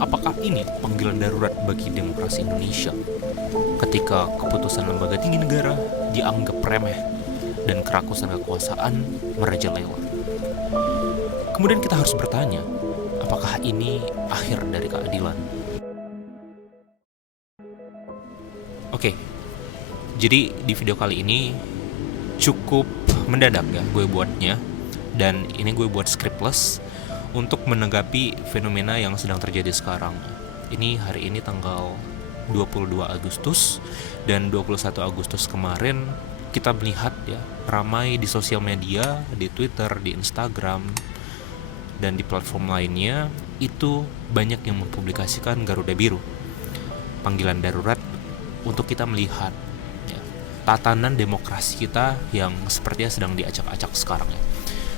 Apakah ini panggilan darurat bagi demokrasi Indonesia ketika keputusan lembaga tinggi negara dianggap remeh dan kerakusan kekuasaan merajalela? Kemudian kita harus bertanya, apakah ini akhir dari keadilan? Oke, jadi di video kali ini cukup mendadak ya gue buatnya, dan ini gue buat scriptless untuk menanggapi fenomena yang sedang terjadi sekarang. Ini hari ini tanggal 22 Agustus dan 21 Agustus kemarin kita melihat ya ramai di sosial media, di Twitter, di Instagram, dan di platform lainnya itu banyak yang mempublikasikan Garuda Biru, panggilan darurat untuk kita melihat ya, tatanan demokrasi kita yang sepertinya sedang diacak-acak sekarang ya.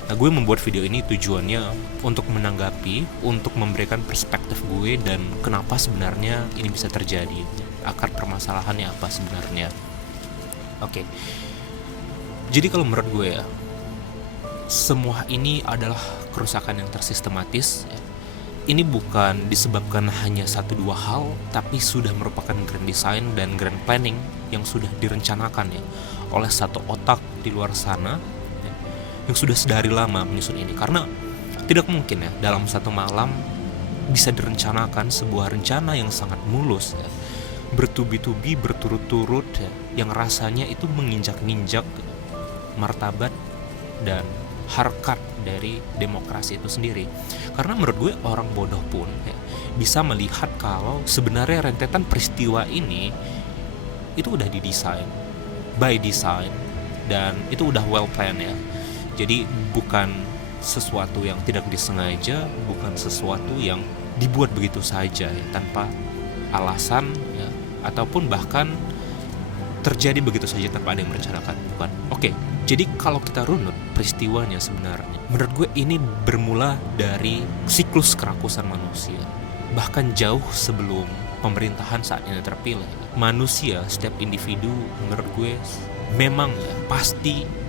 Nah, gue membuat video ini tujuannya untuk menanggapi, untuk memberikan perspektif gue dan kenapa sebenarnya ini bisa terjadi, akar permasalahannya apa sebenarnya. Oke. Jadi kalau menurut gue ya, semua ini adalah kerusakan yang tersistematis ya. Ini bukan disebabkan hanya 1-2 hal, tapi sudah merupakan grand design dan grand planning yang sudah direncanakan ya oleh satu otak di luar sana yang sudah sedari lama menyusun ini. Karena tidak mungkin ya dalam satu malam bisa direncanakan sebuah rencana yang sangat mulus ya, bertubi-tubi berturut-turut ya, yang rasanya itu menginjak-ninjak martabat dan harkat dari demokrasi itu sendiri. Karena menurut gue orang bodoh pun ya, bisa melihat kalau sebenarnya rentetan peristiwa ini itu udah didesain by design dan itu udah well planned ya. Jadi bukan sesuatu yang tidak disengaja, bukan sesuatu yang dibuat begitu saja ya, tanpa alasan ya, ataupun bahkan terjadi begitu saja tanpa ada yang merencanakan, bukan. Oke, jadi kalau kita runut peristiwanya sebenarnya, menurut gue ini bermula dari siklus kerakusan manusia. Bahkan jauh sebelum pemerintahan saat ini terpilih, manusia, setiap individu menurut gue memang ya pasti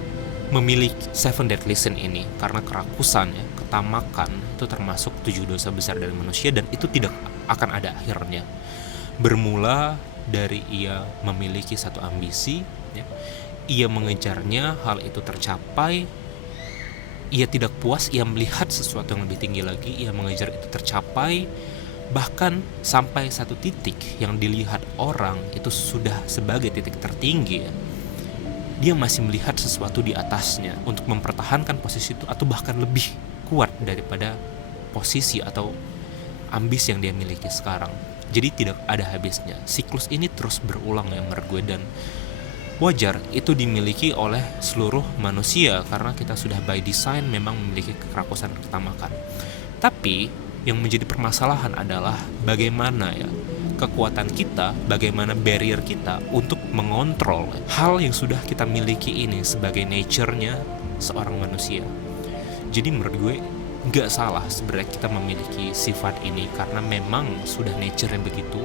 memiliki 7 deadly sin ini, karena kerakusan ya, ketamakan itu termasuk 7 dosa besar dari manusia dan itu tidak akan ada akhirnya. Bermula dari ia memiliki satu ambisi ya, ia mengejarnya, hal itu tercapai, ia tidak puas, ia melihat sesuatu yang lebih tinggi lagi, ia mengejar itu tercapai, bahkan sampai satu titik yang dilihat orang itu sudah sebagai titik tertinggi ya, dia masih melihat sesuatu di atasnya untuk mempertahankan posisi itu atau bahkan lebih kuat daripada posisi atau ambisi yang dia miliki sekarang. Jadi tidak ada habisnya. Siklus ini terus berulang ya menurut gue, dan wajar itu dimiliki oleh seluruh manusia karena kita sudah by design memang memiliki kerakusan ketamakan. Tapi yang menjadi permasalahan adalah bagaimana ya kekuatan kita, bagaimana barrier kita untuk mengontrol hal yang sudah kita miliki ini sebagai nature-nya seorang manusia. Jadi menurut gue gak salah sebenarnya kita memiliki sifat ini karena memang sudah nature-nya begitu.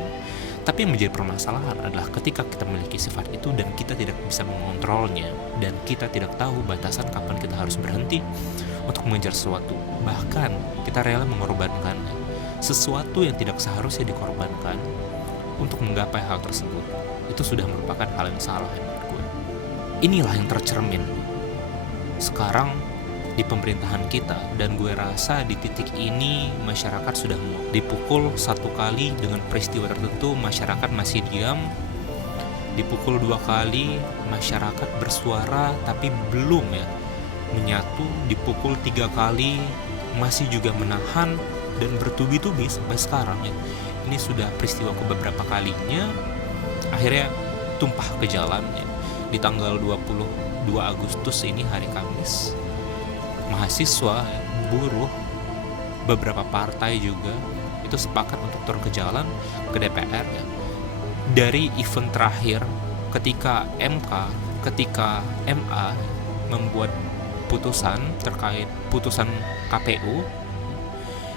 Tapi yang menjadi permasalahan adalah ketika kita memiliki sifat itu dan kita tidak bisa mengontrolnya, dan kita tidak tahu batasan kapan kita harus berhenti untuk mengejar sesuatu. Bahkan kita rela mengorbankan sesuatu yang tidak seharusnya dikorbankan untuk menggapai hal tersebut. Itu sudah merupakan hal yang salah menurut gue. Inilah yang tercermin sekarang di pemerintahan kita, dan gue rasa di titik ini masyarakat sudah muak. Dipukul satu kali dengan peristiwa tertentu masyarakat masih diam, dipukul 2 kali masyarakat bersuara tapi belum ya menyatu, dipukul 3 kali masih juga menahan dan bertubi-tubi sampai sekarang ya. Ini sudah peristiwa ke beberapa kalinya akhirnya tumpah ke jalan ya. Di tanggal 22 Agustus ini hari Kamis, mahasiswa, buruh, beberapa partai juga itu sepakat untuk turun ke jalan ke DPR ya. Dari event terakhir ketika MA membuat putusan terkait putusan KPU,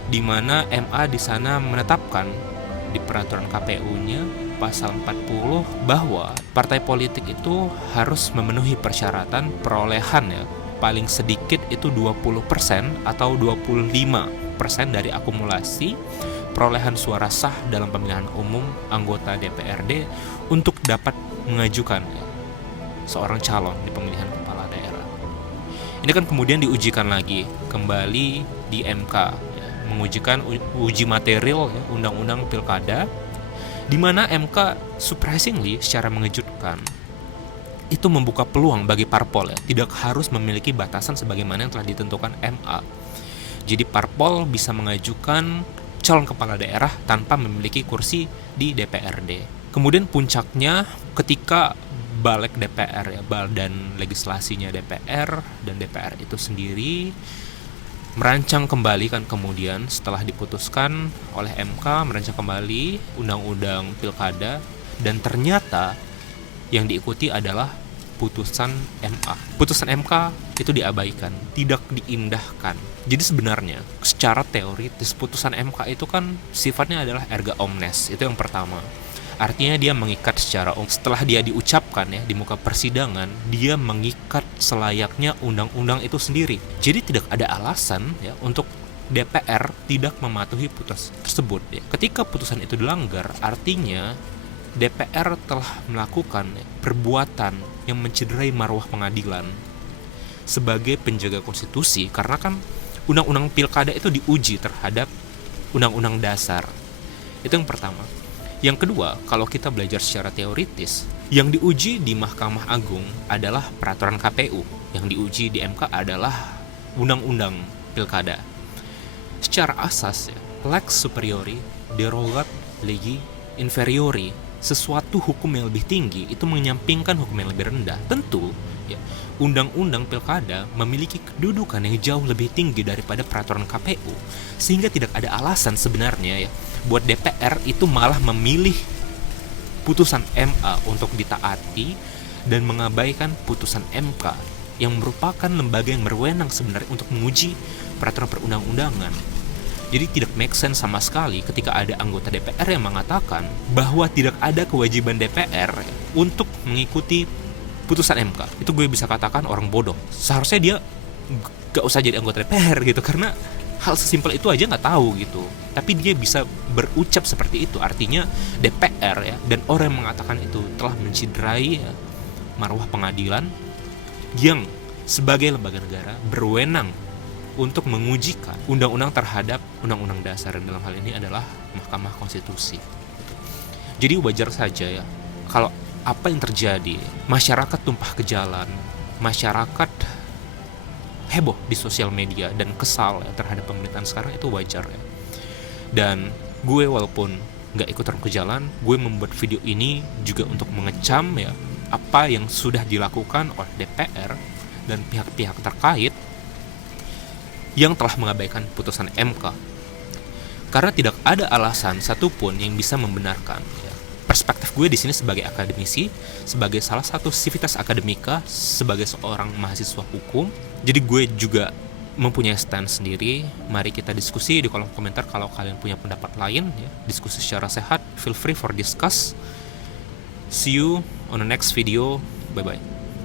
di mana MA di sana menetapkan di peraturan KPU-nya pasal 40 bahwa partai politik itu harus memenuhi persyaratan perolehan ya, paling sedikit itu 20% atau 25% dari akumulasi perolehan suara sah dalam pemilihan umum anggota DPRD untuk dapat mengajukan seorang calon di pemilihan kepala daerah. Ini kan kemudian diujikan lagi kembali di MK, ya, mengujikan uji material ya, undang-undang pilkada, di mana MK surprisingly secara mengejutkan itu membuka peluang bagi parpol ya, tidak harus memiliki batasan sebagaimana yang telah ditentukan MA. Jadi parpol bisa mengajukan calon kepala daerah tanpa memiliki kursi di DPRD. Kemudian puncaknya ketika Balik DPR ya, Badan Legislasinya DPR dan DPR itu sendiri merancang kembali kan, kemudian setelah diputuskan oleh MK merancang kembali undang-undang pilkada, dan ternyata yang diikuti adalah putusan MA. Putusan MK itu diabaikan, tidak diindahkan. Jadi sebenarnya secara teoritis putusan MK itu kan sifatnya adalah erga omnes, itu yang pertama. Artinya dia mengikat secara setelah dia diucapkan ya di muka persidangan, dia mengikat selayaknya undang-undang itu sendiri. Jadi tidak ada alasan ya untuk DPR tidak mematuhi putusan tersebut ya. Ketika putusan itu dilanggar, artinya DPR telah melakukan perbuatan yang mencederai marwah pengadilan sebagai penjaga konstitusi, karena kan undang-undang pilkada itu diuji terhadap undang-undang dasar. Itu yang pertama. Yang kedua, kalau kita belajar secara teoritis, yang diuji di Mahkamah Agung adalah peraturan KPU, yang diuji di MK adalah undang-undang pilkada. Secara asas ya, lex superiori derogat legi inferiori, sesuatu hukum yang lebih tinggi itu menyampingkan hukum yang lebih rendah. Tentu ya, undang-undang pilkada memiliki kedudukan yang jauh lebih tinggi daripada peraturan KPU, sehingga tidak ada alasan sebenarnya ya buat DPR itu malah memilih putusan MA untuk ditaati dan mengabaikan putusan MK yang merupakan lembaga yang berwenang sebenarnya untuk menguji peraturan perundang-undangan. Jadi tidak make sense sama sekali ketika ada anggota DPR yang mengatakan bahwa tidak ada kewajiban DPR untuk mengikuti putusan MK. Itu gue bisa katakan orang bodoh. Seharusnya dia gak usah jadi anggota DPR gitu, karena hal sesimpel itu aja nggak tahu gitu. Tapi dia bisa berucap seperti itu, artinya DPR ya dan orang yang mengatakan itu telah menciderai ya, marwah pengadilan yang sebagai lembaga negara berwenang untuk mengujikan undang-undang terhadap undang-undang dasar, dan dalam hal ini adalah Mahkamah Konstitusi. Jadi wajar saja ya kalau apa yang terjadi, masyarakat tumpah ke jalan, masyarakat heboh di sosial media dan kesal ya, terhadap pemerintahan sekarang, itu wajar ya. Dan gue walaupun gak ikut turun ke jalan, gue membuat video ini juga untuk mengecam ya apa yang sudah dilakukan oleh DPR dan pihak-pihak terkait yang telah mengabaikan putusan MK. Karena tidak ada alasan satupun yang bisa membenarkan ya. Perspektif gue di sini sebagai akademisi, sebagai salah satu sivitas akademika, sebagai seorang mahasiswa hukum. Jadi gue juga mempunyai stand sendiri. Mari kita diskusi di kolom komentar kalau kalian punya pendapat lain ya. Diskusi secara sehat, feel free for discuss. See you on the next video. Bye bye.